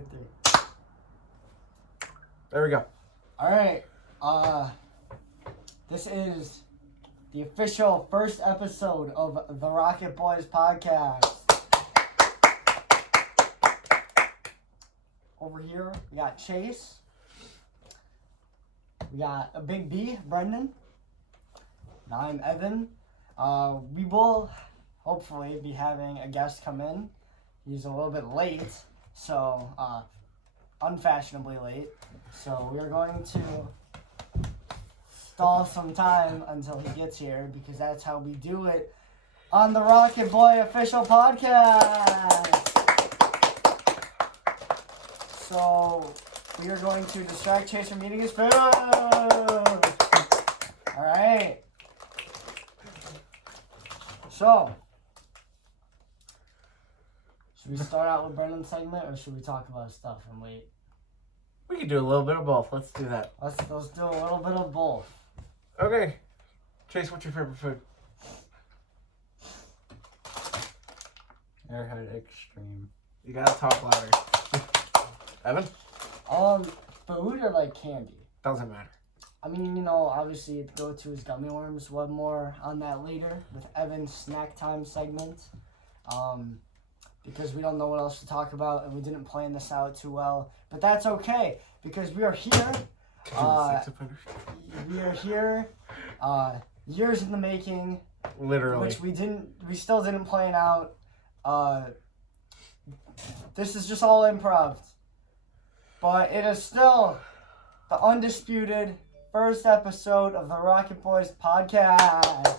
2, 3. There we go. All right. This is the official first episode of the Rocket Boys podcast. Over here, we got Chase. We got a Big B, Brendan. And I'm Evan. We will hopefully be having a guest come in. He's a little bit late, so unfashionably late. So we are going to stall some time until he gets here because that's how we do it on the Rocket Boy official podcast. So we are going to distract Chase from eating his food. All right. So, should we start out with Brendan's segment, or should we talk about stuff and wait? We can do a little bit of both. Let's do that. Let's do a little bit of both. Okay. Chase, what's your favorite food? Airhead Extreme. You gotta talk louder. Evan? Food or like candy? Doesn't matter. I mean, you know, obviously the go-to is gummy worms. We'll have more on that later with Evan's snack time segment. Because we don't know what else to talk about and we didn't plan this out too well. But that's okay because we are here. We are here. Years in the making. Literally. Which we still didn't plan out. This is just all improv. But it is still the undisputed first episode of the Rocket Boys podcast.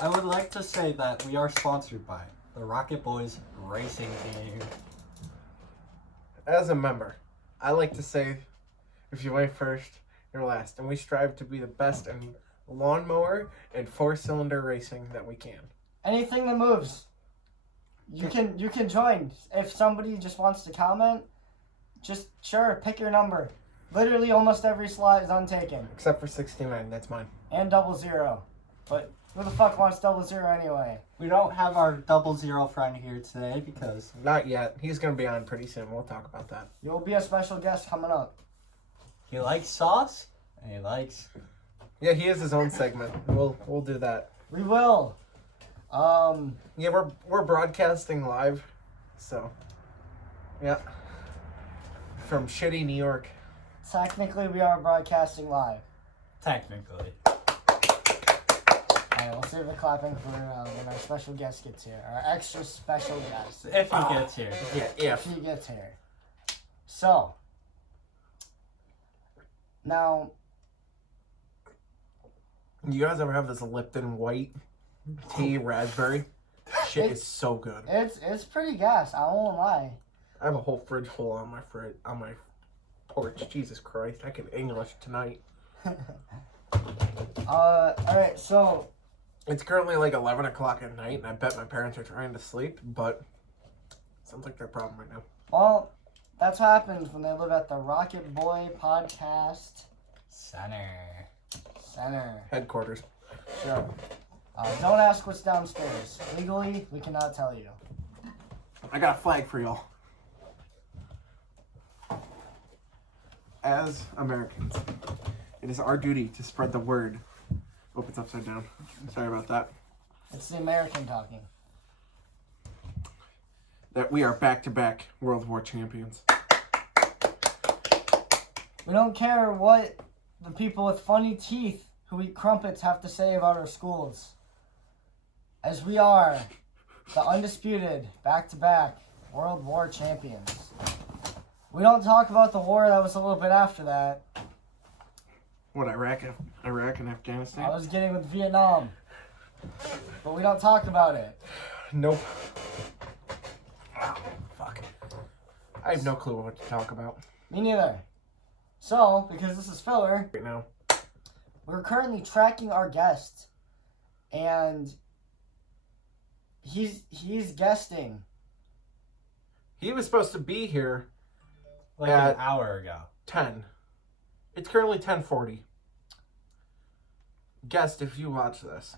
I would like to say that we are sponsored by the Rocket Boys Racing Team. As a member, I like to say, if you went first, you're last. And we strive to be the best in lawnmower and 4-cylinder racing that we can. Anything that moves. You can join. If somebody just wants to comment, just sure, pick your number. Literally almost every slot is untaken. Except for 69, that's mine. And 00. But who the fuck wants 00 anyway? We don't have our 00 friend here today because... Not yet. He's going to be on pretty soon. We'll talk about that. You'll be a special guest coming up. he likes sauce and he likes... Yeah, he has his own segment. We'll do that. We will. Yeah, we're broadcasting live, so yeah, from shitty New York. Technically, we are broadcasting live. Technically. Alright, we'll save the clapping for when our special guest gets here. Our extra special guest. If he gets here. Yeah, If he gets here. So, now, You guys ever have this Lipton white tea raspberry? Shit is so good. it's pretty gas, I won't lie. I have a whole fridge full on my porch. Jesus Christ, I can English tonight. Alright, so It's currently like 11 o'clock at night, and I bet my parents are trying to sleep, but sounds like their problem right now. well, that's what happens when they live at the Rocket Boy Podcast Center. Headquarters. Sure. Don't ask what's downstairs. Legally, we cannot tell you. I got a flag for y'all. As Americans, it is our duty to spread the word. Oh, it's upside down. Sorry about that. It's the American talking. That we are back-to-back World War champions. We don't care what the people with funny teeth who eat crumpets have to say about our schools. As we are the undisputed back-to-back World War champions. We don't talk about the war that was a little bit after that. What, Iraq and Afghanistan? I was getting with Vietnam. But we don't talk about it. Nope. Oh, fuck. I have no clue what to talk about Me neither. So, because this is filler, right now. we're currently tracking our guest. And he's guesting. He was supposed to be here Like At- an hour ago. 10. It's currently 10:40. Guest, if you watch this,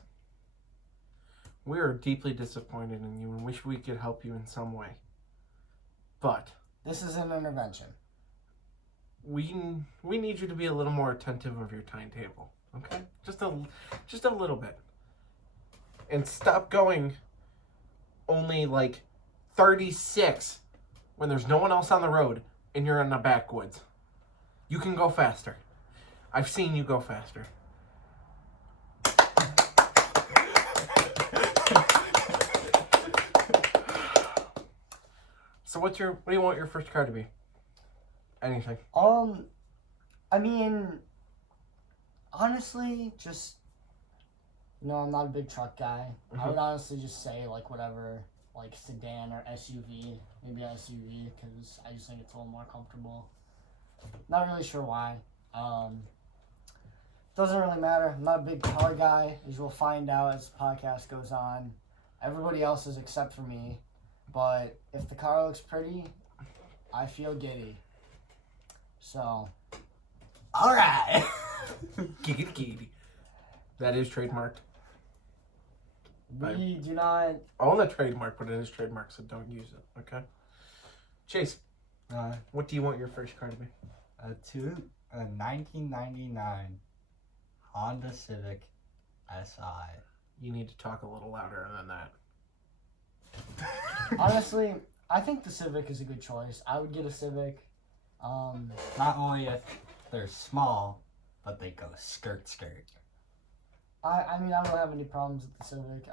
we are deeply disappointed in you and wish we could help you in some way. But This is an intervention. We need you to be a little more attentive of your timetable, okay? Just a little bit. And stop going only like 36 when there's no one else on the road and you're in the backwoods. You can go faster. I've seen you go faster. So what do you want your first car to be? Anything. I mean, honestly, just, I'm not a big truck guy. I would honestly just say, like, whatever, like, sedan or SUV. Maybe an SUV, because I just think it's a little more comfortable. Not really sure why. Doesn't really matter. I'm not a big car guy, as you'll find out as the podcast goes on. Everybody else is except for me. But if the car looks pretty, I feel giddy. So, All right. Giggity. That is trademarked. we do not... I own the trademark, but it is trademarked, so don't use it, okay? Chase, what do you want your first car to be? A 1999 Honda Civic SI. You need to talk a little louder than that. Honestly, I think the Civic is a good choice. I would get a Civic. Not only if they're small, but they go skirt. I mean, I don't have any problems with the Civic.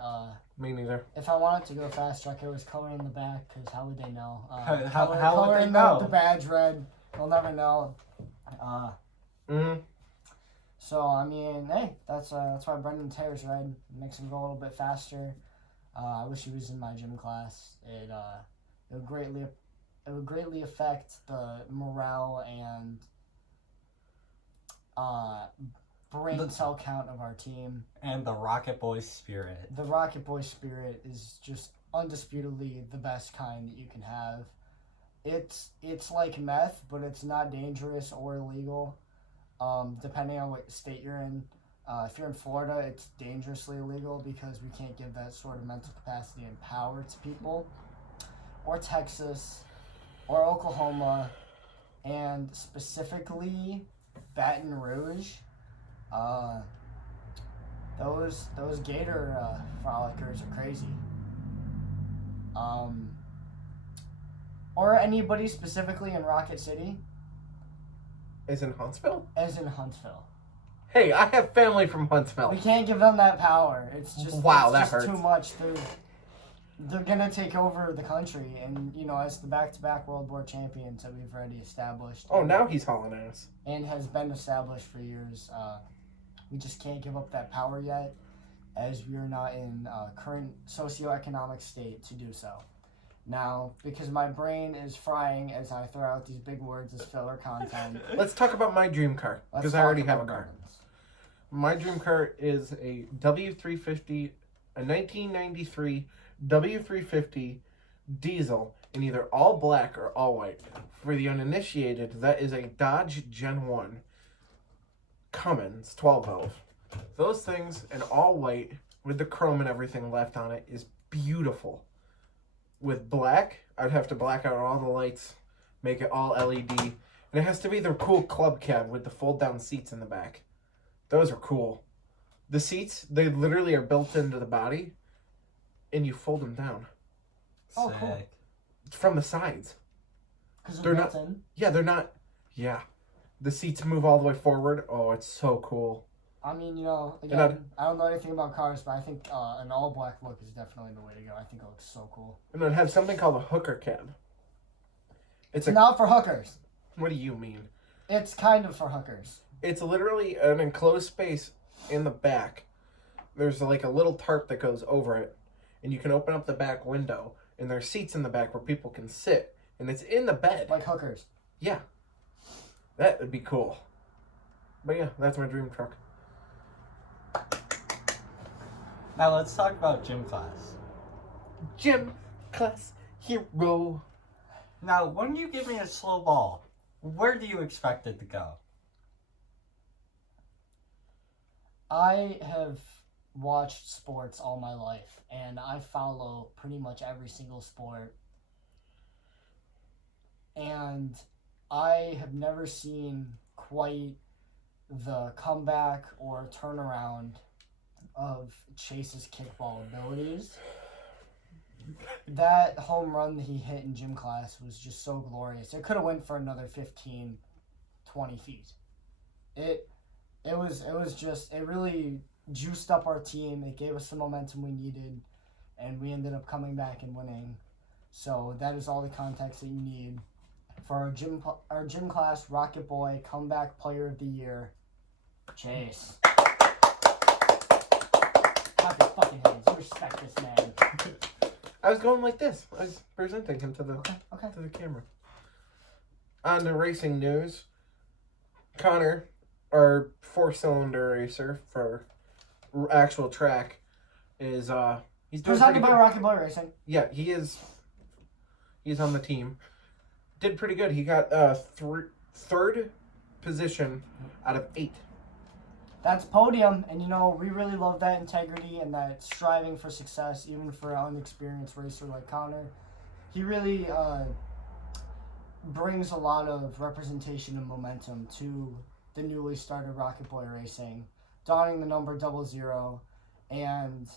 Me neither. If I wanted to go faster, I could always color in the back, because how would they know? How would they in know? The badge red. They'll never know. So, I mean, hey, that's why Brendan tears red. Makes him go a little bit faster. I wish he was in my gym class. It would greatly affect the morale and brain cell count of our team. And the Rocket Boys spirit. The Rocket Boy spirit is just undisputedly the best kind that you can have. It's like meth, but it's not dangerous or illegal, depending on what state you're in. If you're in Florida, it's dangerously illegal because we can't give that sort of mental capacity and power to people. Or Texas, or Oklahoma, and specifically Baton Rouge. Those gator frolickers are crazy. Or anybody specifically in Rocket City, Is in Huntsville? as in Huntsville. Hey, I have family from Huntsville. We can't give them that power. It's just Wow, it's that just hurts. too much. They're gonna take over the country, and as the back-to-back World War champions that we've already established. Oh, now he's hauling ass. And has been established for years. We just can't give up that power yet, as we are not in current socioeconomic state to do so. Now, because my brain is frying as I throw out these big words as filler content. Let's talk about my dream car, let's because I talk already have a about car. guns. My dream car is a W350, a 1993 W350 diesel in either all black or all white. For the uninitiated, that is a Dodge Gen 1 Cummins 12 valve. Those things in all white with the chrome and everything left on it is beautiful. With black, I'd have to black out all the lights, make it all LED, and it has to be the cool club cab with the fold down seats in the back. Those are cool. The seats, they literally are built into the body, and you fold them down Oh, Sick. cool. from the sides. Because They're they're not- built in. Yeah, they're not. Yeah. The seats move all the way forward. Oh, it's so cool. I mean, again, And I don't know anything about cars, but I think an all-black look is definitely the way to go. I think it looks so cool. And it has something called a hooker cab. It's a. Not for hookers. What do you mean? It's kind of for hookers. It's literally an enclosed space in the back. There's like a little tarp that goes over it, and you can open up the back window, and there's seats in the back where people can sit, and it's in the bed. Like hookers. Yeah. That would be cool. But yeah, that's my dream truck. Now let's talk about gym class. Gym class hero. Now, when you give me a slow ball, where do you expect it to go? I have watched sports all my life, and I follow pretty much every single sport. and I have never seen quite the comeback or turnaround of Chase's kickball abilities. That home run that he hit in gym class was just so glorious. It could have went for another 15, 20 feet. It really juiced up our team. It gave us the momentum we needed, and we ended up coming back and winning. So that is all the context that you need for our gym class Rocket Boy Comeback Player of the Year, Chase. Clap your fucking hands. You respect this man. I was going like this. I was presenting him to the Okay. to the camera. On to racing news. Connor, our 4-cylinder racer for actual track, is he's doing Presented pretty by good. Rocket Boy Racing. Yeah, he is. He's on the team. Did pretty good. He got third position out of 8. That's podium, and we really love that integrity and that striving for success, even for an unexperienced racer like Connor. He really brings a lot of representation and momentum to the newly started Rocket Boy Racing, donning the number 00, and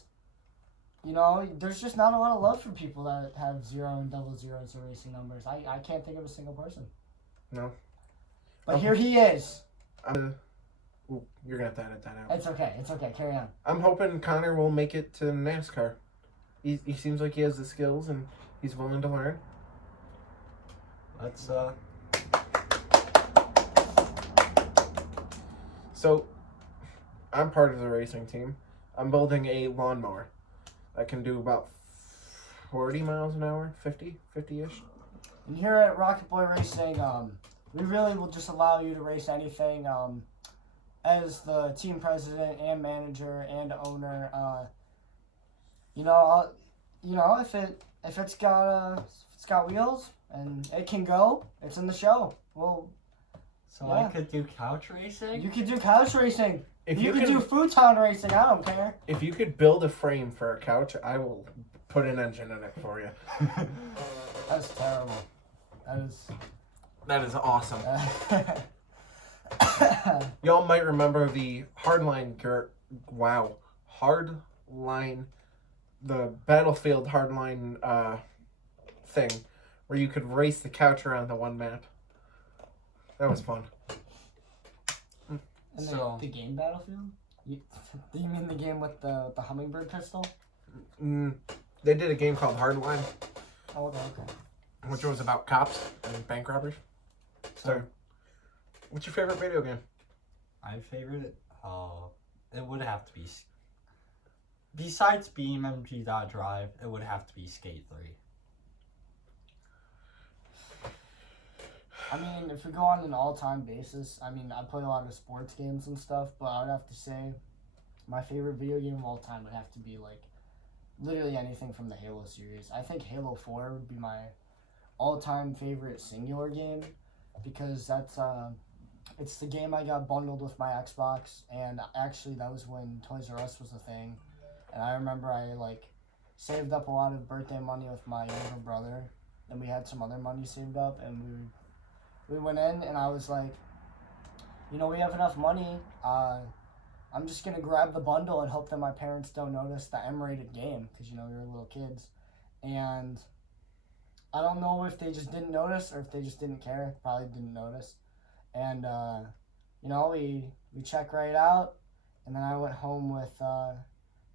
there's just not a lot of love for people that have 0 and 00 as their racing numbers. I can't think of a single person. No. But here he is. Ooh, you're gonna have to edit that out. It's okay. Carry on. I'm hoping Connor will make it to NASCAR. He seems like he has the skills and he's willing to learn. Let's So, I'm part of the racing team. I'm building a lawnmower that can do about 40 miles an hour, 50-ish. And here at Rocket Boy Racing, we really will just allow you to race anything. As the team president and manager and owner, if it's got wheels and it can go, it's in the show. Well, So yeah. I could do couch racing? You could do couch racing. If you you could can, do futon racing. I don't care. if you could build a frame for a couch, I will put an engine in it for you. That's terrible. That is awesome. That is. Y'all might remember the Hardline, the Battlefield Hardline thing, where you could race the couch around the one map. That was fun. And So- the game Battlefield? You mean the game with the hummingbird pistol? They did a game called Hardline, Oh, okay. which was about cops and bank robbers. So, what's your favorite video game? My favorite? Oh, it would have to be... Besides BeamNG.Drive, it would have to be Skate 3. I mean, if we go on an all-time basis, I play a lot of sports games and stuff, but I would have to say my favorite video game of all time would have to be, literally anything from the Halo series. I think Halo 4 would be my all-time favorite singular game, because it's the game I got bundled with my Xbox, and actually that was when Toys R Us was a thing, and I remember I, saved up a lot of birthday money with my younger brother, and we had some other money saved up, and we went in, and I was like, we have enough money. I'm just going to grab the bundle and hope that my parents don't notice the M-rated game, because, we were little kids. And I don't know if they just didn't notice or if they just didn't care. Probably didn't notice. And, we checked right out, and then I went home with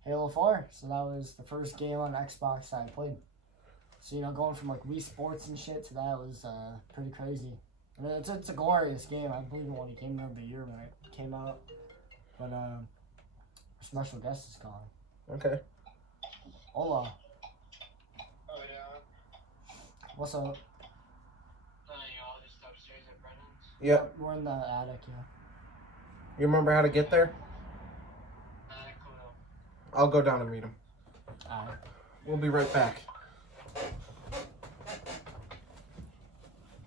Halo 4. So that was the first game on Xbox I played. So, going from, Wii Sports and shit to that was pretty crazy. I mean, it's a glorious game. I believe it when it came out of the year when it came out. But our special guest is calling. Okay. Hola. Oh, yeah. What's up? You all just upstairs at Brennan's? Yep. We're in the attic, yeah. You remember how to get there? Cool. I'll go down and meet him. Alright. We'll be right back.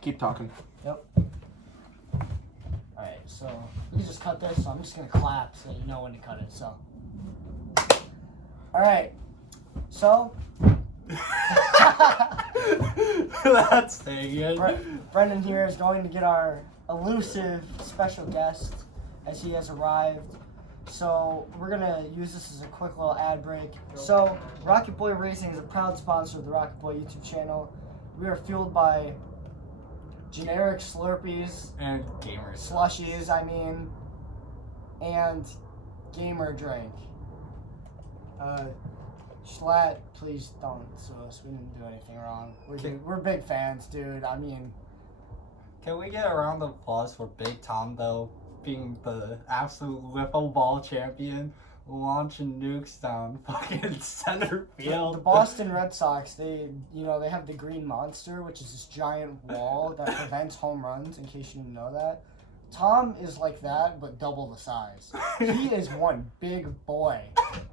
Keep talking. Yep. Alright, so we can just cut this, so I'm just gonna clap so you know when to cut it, so. Alright. So That's saying it. Brendan here is going to get our elusive special guest as he has arrived. So we're gonna use this as a quick little ad break. So Rocket Boy Racing is a proud sponsor of the Rocket Boy YouTube channel. We are fueled by generic Slurpees, And gamers. slushies, and gamer drink. Schlatt, please don't sue us. We didn't do anything wrong. We're big fans, dude. Can we get a round of applause for Big Tom, though, being the absolute wiffle ball champion, launching nukes down fucking center the field? Boston Red Sox, they have the Green Monster, which is this giant wall that prevents home runs, in case you didn't know that. Tom is like that, but double the size. He is one big boy,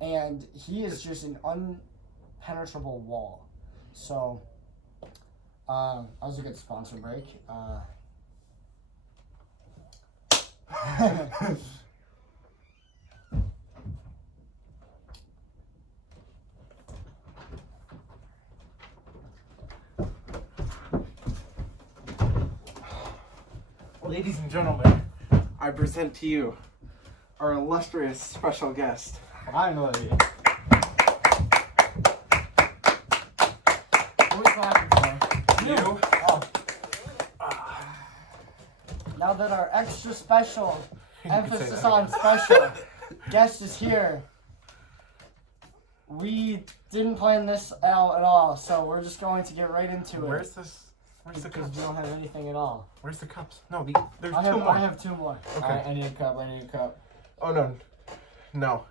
and he is just an unpenetrable wall. So, that was a good sponsor break. Ladies and gentlemen, I present to you our illustrious special guest. Finally. Who are we clapping for? You? Oh. Now that our extra special, You can say emphasis that on again. special, guest is here, we didn't plan this out at all, so we're just going to get right into it. Where's this? Where's the Because cups? we don't have anything at all. Where's the cups? No, there's I two more. have two more. Okay. Alright, I need a cup. Oh no. No.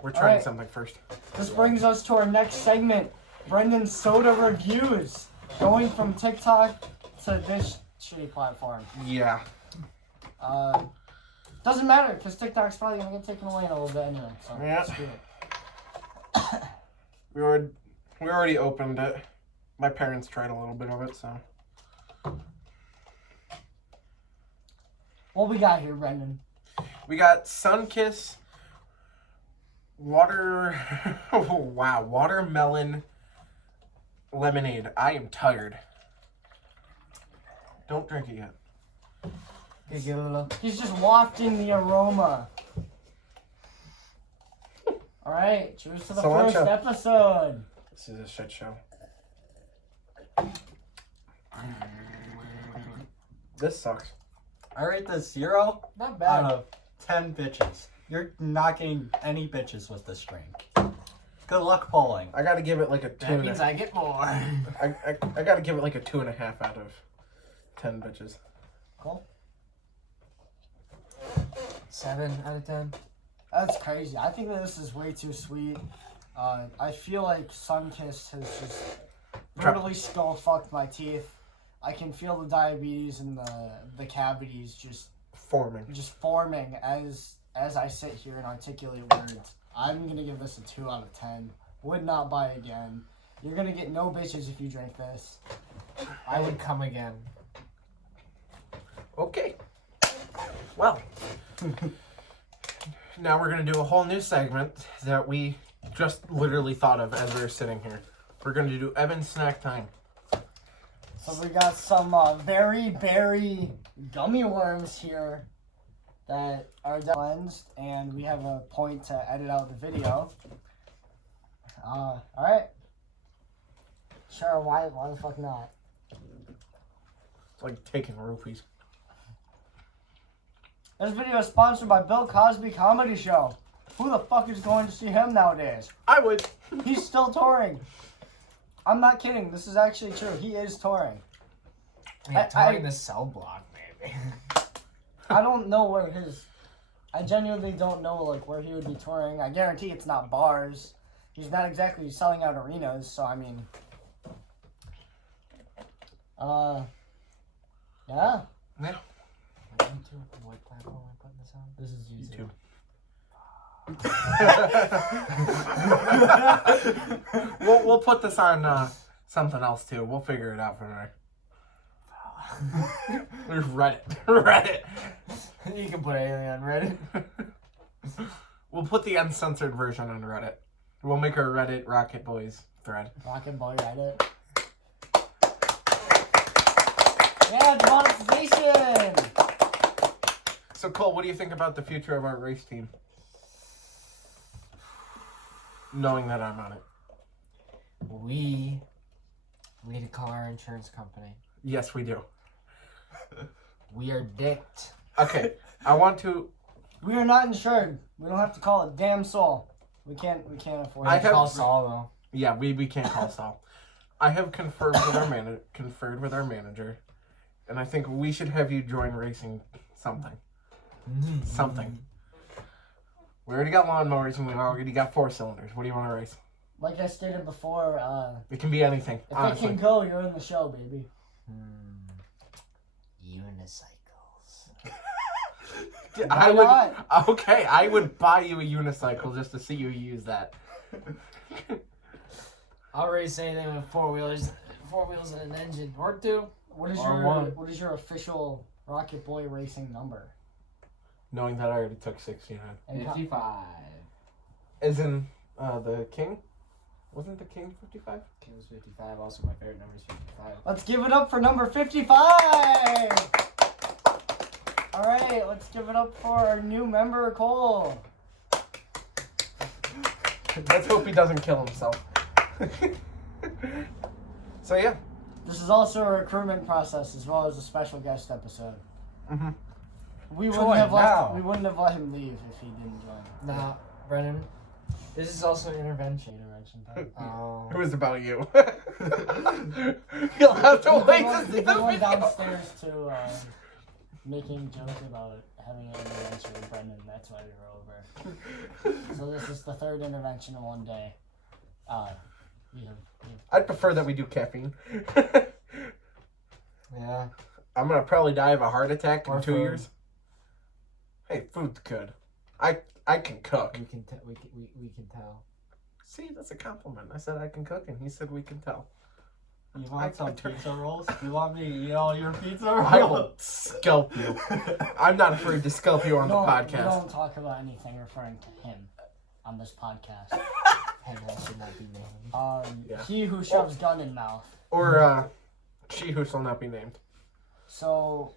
We're trying Alright. something first. This brings us to our next segment, Brendan's Soda Reviews. Going from TikTok to this shitty platform. Yeah. Doesn't matter, because TikTok's probably going to get taken away in a little bit anyway. So, Yeah. screw it. We already opened it. My parents tried a little bit of it, so. What we got here, Brendan? We got Sunkiss watermelon lemonade. I am tired. Don't drink it yet. Okay, give it a little. He's just wafting the aroma. Alright, cheers to the Cilantro. first episode. This is a shit show. This sucks. I rate this 0 Not out bad. of 10 bitches. You're not getting any bitches with this drink. Good luck polling. I gotta give it like a two. That means I get more. I gotta give it like a 2.5 out of 10 bitches. Cool. 7 out of 10. That's crazy. I think that this is way too sweet. I feel like Sunkiss has just brutally skull fucked my teeth. I can feel the diabetes and the cavities just Forming. forming as I sit here and articulate words. I'm gonna give this a 2 out of 10. Would not buy again. You're gonna get no bitches if you drink this. I would come again. Okay. Well. Now we're gonna do a whole new segment that we just literally thought of as we were sitting here. We're gonna do Evan's snack time. So we got some very berry gummy worms here that are cleansed, and we have a point to edit out the video. Alright. Sure, why the fuck not? It's like taking roofies. This video is sponsored by Bill Cosby Comedy Show. Who the fuck is going to see him nowadays? I would. He's still touring. I'm not kidding. This is actually true. He is touring. Man, touring the cell block, maybe. I don't know where I genuinely don't know like where he would be touring. I guarantee it's not bars. He's not exactly selling out arenas, so I mean, yeah. Yeah. What platform am I putting this on? This is YouTube. We'll put this on something else too. We'll figure it out from there. There's Reddit. Reddit. You can put anything on Reddit. We'll put the uncensored version on Reddit. We'll make our Reddit Rocket Boys thread. Rocket Boy Reddit. Yeah, demonetization! So, Cole, what do you think about the future of our race team? Knowing that I'm on it. We need to call our insurance company. Yes, we do. We are dicked. Okay, I want to... We are not insured. We don't have to call a damn soul. We can't afford it. I have- Call Saul though. Yeah, we can't call Saul. I have conferred with our manager, and I think we should have you join racing something. Something. We already got lawnmowers and we already got 4 cylinders. What do you want to race? Like I stated before, It can be anything, if honestly. it can go, you're in the show, baby. Unicycles. I Why would. Okay, I would buy you a unicycle just to see you use that. I'll race anything with 4 wheels and an engine, or 2. What is Or your one. what is your official Rocket Boy Racing number? Knowing that I already took 69. And 55. As in the king? Wasn't the king 55? King's 55. Also, my favorite number is 55. let's give it up for number 55! Alright, let's give it up for our new member, Cole. Let's hope he doesn't kill himself. So yeah. This is also a recruitment process as well as a special guest episode. Mm-hmm. We Join wouldn't now. have let him leave if he didn't join. Nah, Brennan. This is also an intervention. Oh. It was about you. You'll have to wait to see They the went video. downstairs to making jokes about having an intervention with Brendan. That's why we were over. So this is the 3rd intervention in one day. We have I'd prefer that we do caffeine. Yeah. I'm gonna probably die of a heart attack in Or 2 food. years. Hey, food's good. I can cook. We can we can tell. See, that's a compliment. I said I can cook, and he said we can tell. You want some pizza rolls? You want me to eat all your pizza I will rolls? scalp you. I'm not afraid to scalp you on the We podcast. don't talk about anything referring to him on this podcast. And that should not be named. Yeah. He who shoves gun in mouth. Or she who shall not be named. So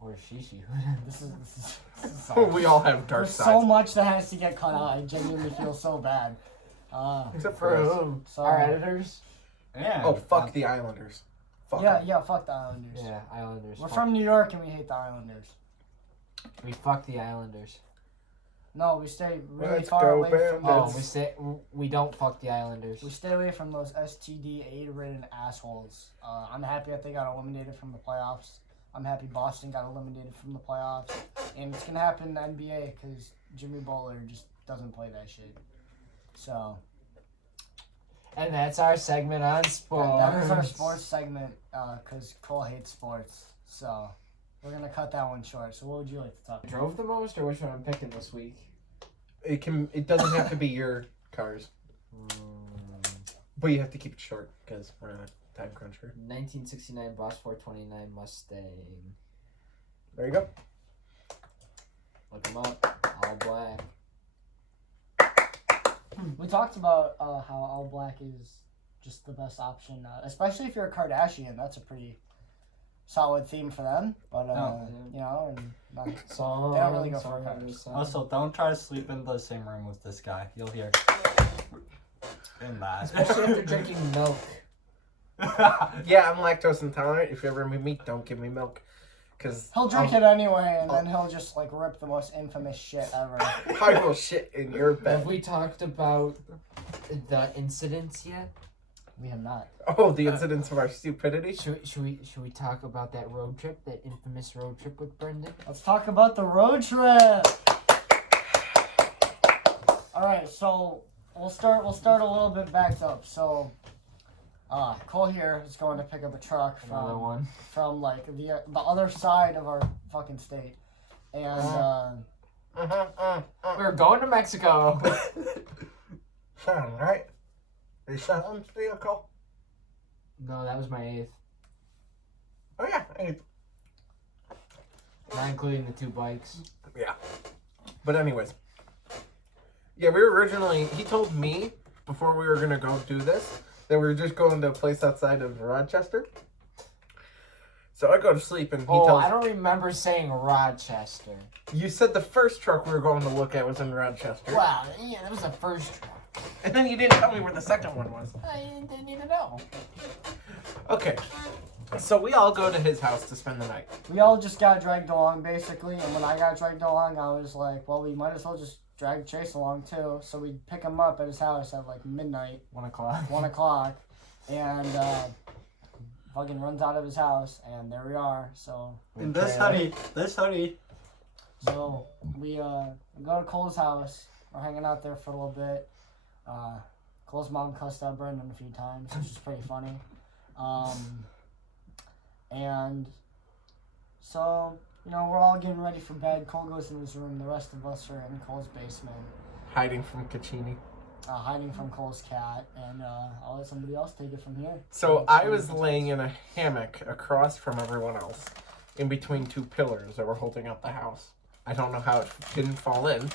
Or Shishi. this is so, We all have dark there's sides. so much that has to get cut out. I genuinely feel so bad. Except for us. So, Our editors? Yeah. Oh, fuck the Islanders. Fuck yeah, 'em. yeah, fuck the Islanders. Yeah, Islanders. We're Fuck- from New York and we hate the Islanders. We fuck the Islanders. No, we stay really Let's far go, away from Bandits. Oh, we don't fuck the Islanders. We stay away from those STD AIDS-ridden assholes. I'm happy that they got eliminated from the playoffs. I'm happy Boston got eliminated from the playoffs. And it's going to happen in the NBA because Jimmy Butler just doesn't play that shit. So, And that's our segment on sports. that is our sports segment because Cole hates sports. So, we're going to cut that one short. So, what would you like to talk about? Drove the most, or which one I'm picking this week? It doesn't have to be your cars, but you have to keep it short because we're on a time crunch here. 1969 Boss 429 Mustang. There you go. Look him up. All black. We talked about how all black is just the best option, especially if you're a Kardashian. That's a pretty solid theme for them. But you know, and not, Song. They don't really go for cars. Also, don't try to sleep in the same room with this guy. You'll hear. In that. Especially after drinking milk. Yeah, I'm lactose intolerant. If you ever meet me, don't give me milk. Cause he'll drink it anyway, and then he'll just like rip the most infamous shit ever. I will shit in your Have bed. we talked about the incidents yet? We have not. Oh, the incidents of our stupidity. Should we talk about that road trip, that infamous road trip with Brendan? Let's talk about the road trip. All right, so we'll start a little bit backed up. So, Cole here is going to pick up a truck Another one. from like the other side of our fucking state, and We're going to Mexico. Sound right? Is sound vehicle? No, that was my 8th. Oh yeah. Not including the 2 bikes. Yeah. But anyways, Yeah, we were originally. He told me before we were gonna go do this that we were just going to a place outside of Rochester. So I go to sleep and he tells. I don't remember saying Rochester. You said the first truck we were going to look at was in Rochester. Wow, yeah, that was the first truck. And then you didn't tell me where the second one was. I didn't even know. Okay. So we all go to his house to spend the night. We all just got dragged along, basically. And when I got dragged along, I was like, well, we might as well just drag Chase along, too. So we pick him up at his house at, like, midnight, 1 o'clock. 1 o'clock. And fucking runs out of his house. And there we are. So And this hoodie. So we go to Cole's house. We're hanging out there for a little bit. Cole's mom cussed out Brendan a few times, which is pretty funny. And so, you know, we're all getting ready for bed. Cole goes in his room. The rest of us are in Cole's basement, Hiding from Caccini. hiding from Cole's cat. And I'll let somebody else take it from here. So I was laying in a hammock across from everyone else, in between two pillars that were holding up the house. I don't know how it didn't fall in,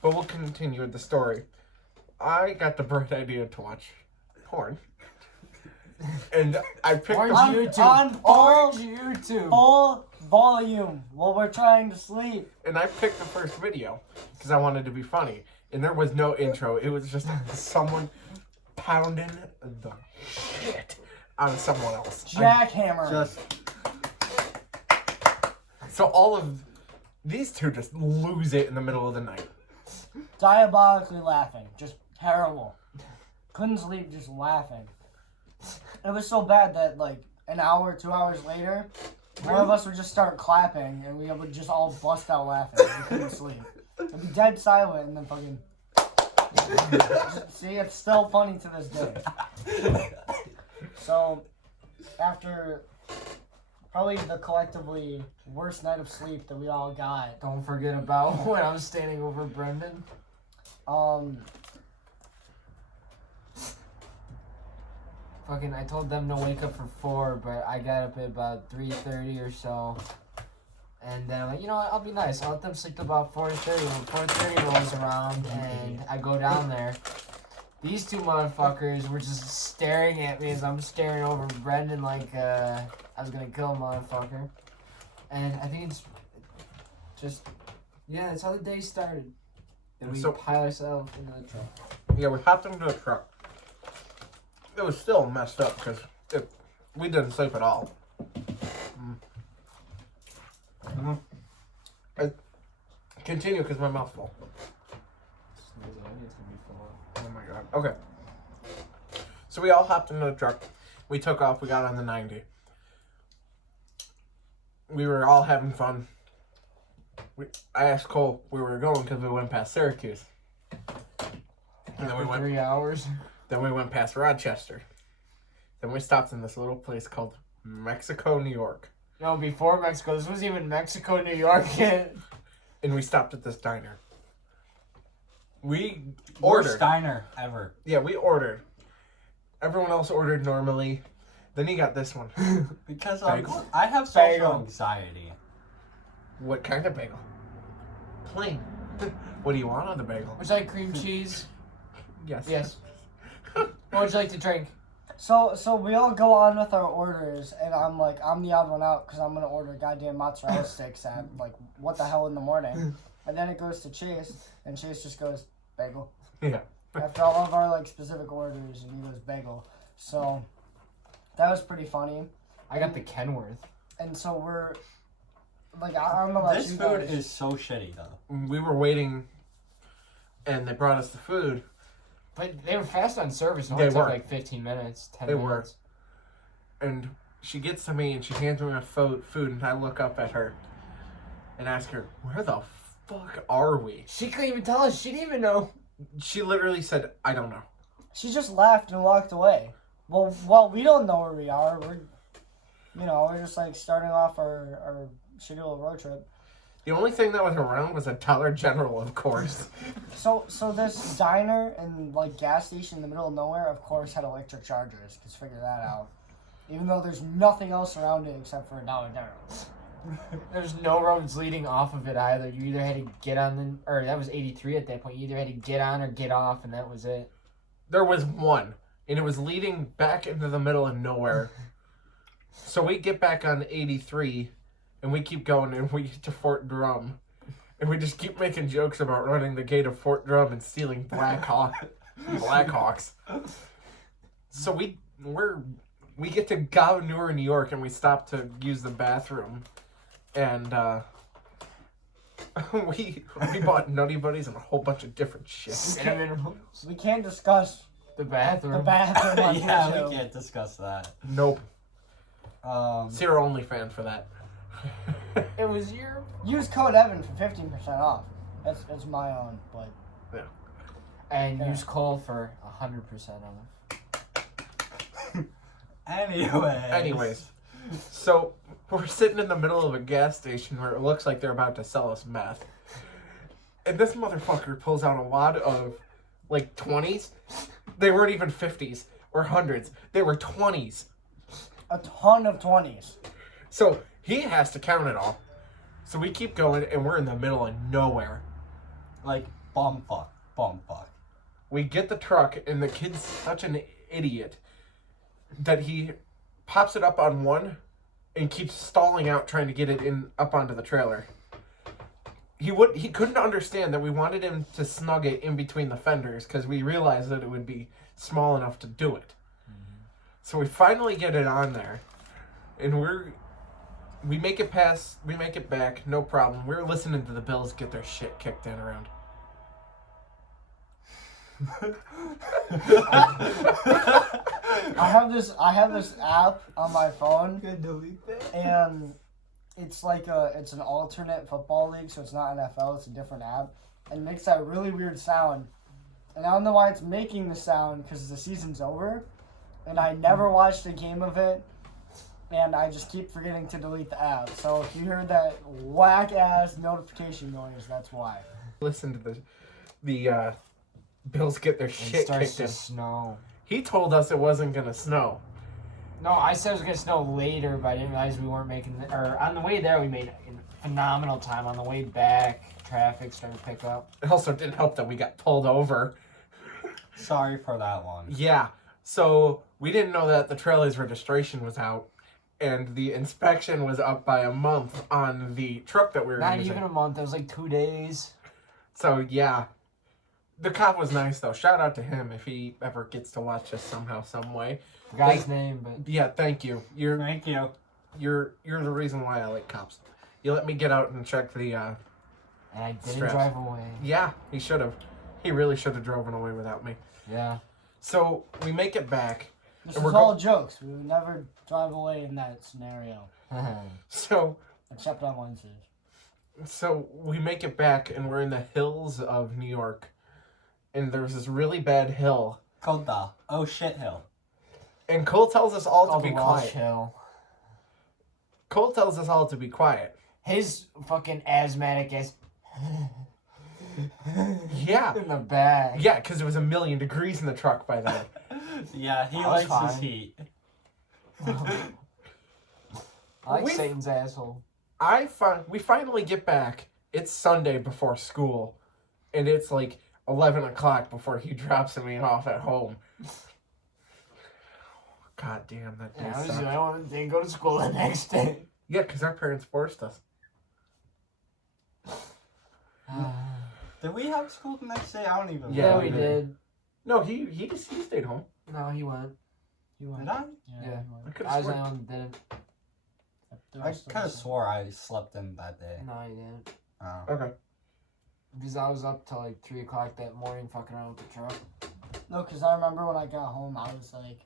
but we'll continue with the story. I got the bright idea to watch porn. And I picked Orange up... YouTube. Orange YouTube. Full volume while we're trying to sleep. And I picked the first video because I wanted to be funny. And there was no intro. It was just someone pounding the shit out of someone else. Jackhammer. So all of these two just lose it in the middle of the night. Diabolically laughing. Just terrible. Couldn't sleep just laughing. It was so bad that, like, an hour, 2 hours later, one of us would just start clapping and we would just all bust out laughing. We couldn't sleep. It'd be dead silent and then fucking... See, it's still funny to this day. So, after probably the collectively worst night of sleep that we all got, Don't forget about when I was standing over Brendan. Fucking, I told them to wake up for 4, but I got up at about 3:30 or so. And then I'm like, you know what, I'll be nice. I'll let them sleep till about 4:30. When 4:30 rolls around and I go down there, these two motherfuckers were just staring at me as I'm staring over Brendan like I was gonna kill a motherfucker. And I think it's just, yeah, that's how the day started. Then we So- pile ourselves into the truck. Yeah, we hopped into a truck. It was still messed up because we didn't sleep at all. I continue because my mouth's full. Oh my god. Okay. So we all hopped into the truck. We took off. We got on the 90. We were all having fun. I asked Cole where we were going because we went past Syracuse. And then we went 3 hours. Then we went past Rochester. Then we stopped in this little place called Mexico, New York. No, before Mexico. This was even Mexico, New York yet. And we stopped at this diner. We Worst ordered. diner ever. Yeah, we ordered. Everyone else ordered normally. Then he got this one. Because Bagel. I have social Bagel. anxiety. What kind of bagel? Plain. What do you want on the bagel? Would you like cream cheese? Yes. Yes. What would you like to drink? So we all go on with our orders, and I'm like, I'm the odd one out because I'm gonna order goddamn mozzarella sticks at like what the hell in the morning, and then it goes to Chase, and Chase just goes bagel Yeah. after all of our like specific orders, and he goes bagel. So that was pretty funny, I got the Kenworth. and so we're like, I don't know about This you food guys. is so shitty though. We were waiting, and they brought us the food. But they were fast on service. It They only took were. like 15 minutes, 10 They were. minutes. And she gets to me and she hands me my food, and I look up at her and ask her, "Where the fuck are we?" She couldn't even tell us. She didn't even know. She literally said, "I don't know." She just laughed and walked away. Well, we don't know where we are. We're just like starting off our shitty little road trip. The only thing that was around was a Dollar General, of course. So this diner and like gas station in the middle of nowhere, of course, had electric chargers. Cause figure that out. Even though there's nothing else around it except for a Dollar General. There's no roads leading off of it either. You either had to get on or that was 83 at that point. You either had to get on or get off, and that was it. There was one, and it was leading back into the middle of nowhere. So we get back on 83, and we keep going, and we get to Fort Drum. And we just keep making jokes about running the gate of Fort Drum and stealing Blackhawks. So we get to Gouverneur, New York, and we stop to use the bathroom. And we bought Nutty Buddies and a whole bunch of different shit. Cinnamon rolls. We can't discuss The bathroom. the bathroom on yeah, YouTube. we can't discuss that. Nope. Um, See our OnlyFans for that. It was your. Use code Evan for 15% off. That's my own, but And Yeah. use Cole for 100% off. Anyways, so we're sitting in the middle of a gas station where it looks like they're about to sell us meth. And this motherfucker pulls out a wad of, like, 20s. They weren't even 50s or 100s. They were 20s. a ton of 20s. So he has to count it all. So we keep going, and we're in the middle of nowhere. like, bumfuck. We get the truck, and the kid's such an idiot that he pops it up on one and keeps stalling out trying to get it in up onto the trailer. He couldn't understand that we wanted him to snug it in between the fenders because we realized that it would be small enough to do it. So we finally get it on there, and we make it back, no problem. We're listening to the Bills get their shit kicked in around. I have this app on my phone, Good delete that. and it's like it's an alternate football league, so it's not NFL, it's a different app, and it makes that really weird sound. And I don't know why it's making the sound because the season's over, and I never watched a game of it, and I just keep forgetting to delete the app. So if you heard that whack ass notification noise, that's why. Listen to the Bills get their It shit starts kicked to in. snow. He told us it wasn't gonna snow. No, I said it was gonna snow later, but I didn't realize we weren't making. Or on the way there, we made phenomenal time. On the way back, traffic started to pick up. It also didn't help that we got pulled over. Sorry for that one. Yeah, so we didn't know that the trailer's registration was out, and the inspection was up by a month on the truck that we were Not using. even a month. It was like 2 days. So yeah, the cop was nice though. Shout out to him if he ever gets to watch us somehow, some way. Forgot his name, but Yeah, thank you. Thank you. You're the reason why I like cops. You let me get out and check the. and I didn't Straps. drive away. Yeah, he should have. He really should have driven away without me. Yeah. So we make it back. This And is we're all jokes. We would never drive away in that scenario, So except on Wednesdays. we make it back, and we're in the hills of New York, and there's this really bad hill, Called the Oh Shit Hill. and Cole tells us all Called to the be Walsh quiet. Hill. Cole tells us all to be quiet. His fucking asthmatic ass Yeah, in the back. yeah, because it was 1,000,000 degrees in the truck by then. Yeah, he That was likes his fine. heat. I like We- Satan's asshole. We finally get back. It's Sunday before school, and it's like 11 o'clock before he drops me off at home. God damn, that day Yeah, I was sucked. the only one that didn't go to school the next day. Yeah, because our parents forced us. Did we have school the next day? I don't even Yeah, Yeah, know. we did. No, he stayed home. No, he went. You went. Did I? Yeah. you I went. could I have was the sworn. only one that didn't. The I rest of could have us- swore I slept in that day. No, he didn't. Oh. Okay. Because I was up till like 3 o'clock that morning fucking around with the truck. No, because I remember when I got home, I was like,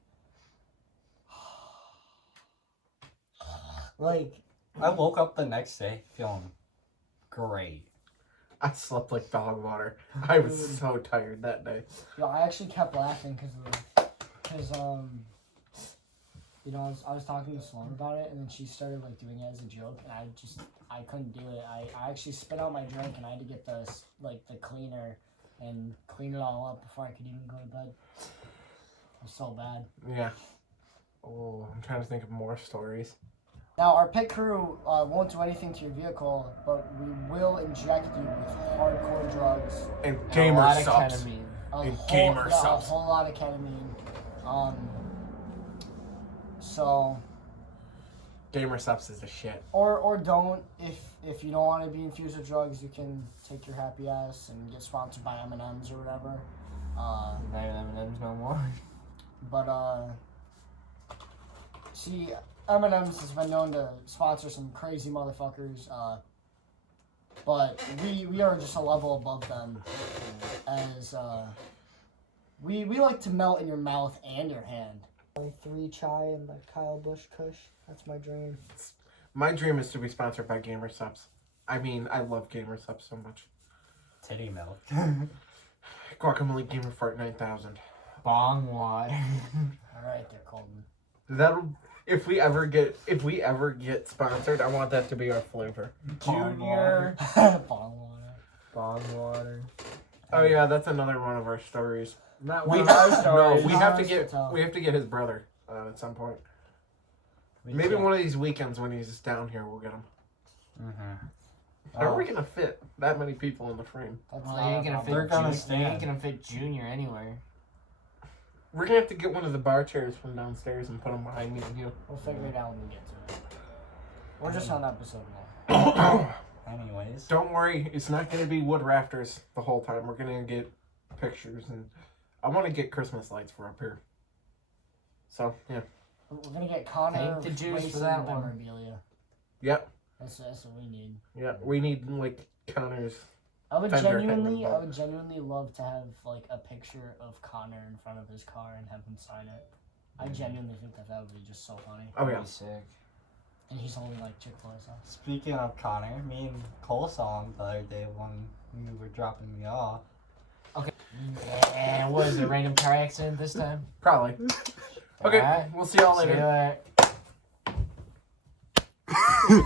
I woke up the next day feeling great. I slept like dog water. I was so tired that day. yo, I actually kept laughing because you know, I was talking to Sloan about it, and then she started like doing it as a joke, and I couldn't do it. I actually spit out my drink, and I had to get the cleaner and clean it all up before I could even go to bed. It was so bad. Yeah. Oh, I'm trying to think of more stories. Now, our pit crew won't do anything to your vehicle, but we will inject you with hardcore drugs. And And a gamer lot of subs. ketamine. And gamer a subs. whole lot of ketamine. So, Gamer subs is the shit. or don't. If you don't want to be infused with drugs, you can take your happy ass and get sponsored by M&M's or whatever. Not even M&M's no more. But see, M&M's has been known to sponsor some crazy motherfuckers. But we are just a level above them, as we like to melt in your mouth and your hand. 3 chai and the Kyle Busch Kush. That's my dream. My dream is to be sponsored by Gamer Subs. I mean, I love Gamer Subs so much. Titty milk. Guacamole Gamer Fart 9000. Bong water. All right, there, Colton. That'll if we ever get sponsored, I want that to be our flavor. Junior. Bong water. Bong water. Oh yeah, that's another one of our stories. Not We one of our no, stories. we have to Stories to get tell. his brother at some point. Maybe one of these weekends when he's just down here, we'll get him. Mm-hmm. How are we gonna fit that many people in the frame? That's Well, not you ain't a gonna problem. fit. They're gonna You stand. ain't gonna fit Junior anywhere. We're gonna have to get one of the bar chairs from downstairs and put them behind me and you. We'll figure it out when we get to it. We're just on episode 1. Anyways. Don't worry, it's not gonna be wood rafters the whole time. We're gonna get pictures, and I want to get Christmas lights for up here. So yeah, We're gonna get Connor Thank the Jews for racing that one. memorabilia. yep, That's what we need. yeah. We need like Connor's. I would Fender genuinely Henry. love to have like a picture of Connor in front of his car and have him sign it. I genuinely think that would be just so funny. Oh That'd yeah, be sick. And he's holding like Chick-fil-A sauce. Speaking of Connor, me and Cole saw him the other day when you were dropping me off. And what is it? Random car accident this time? probably. Okay, Alright. we'll see y'all See you later. later.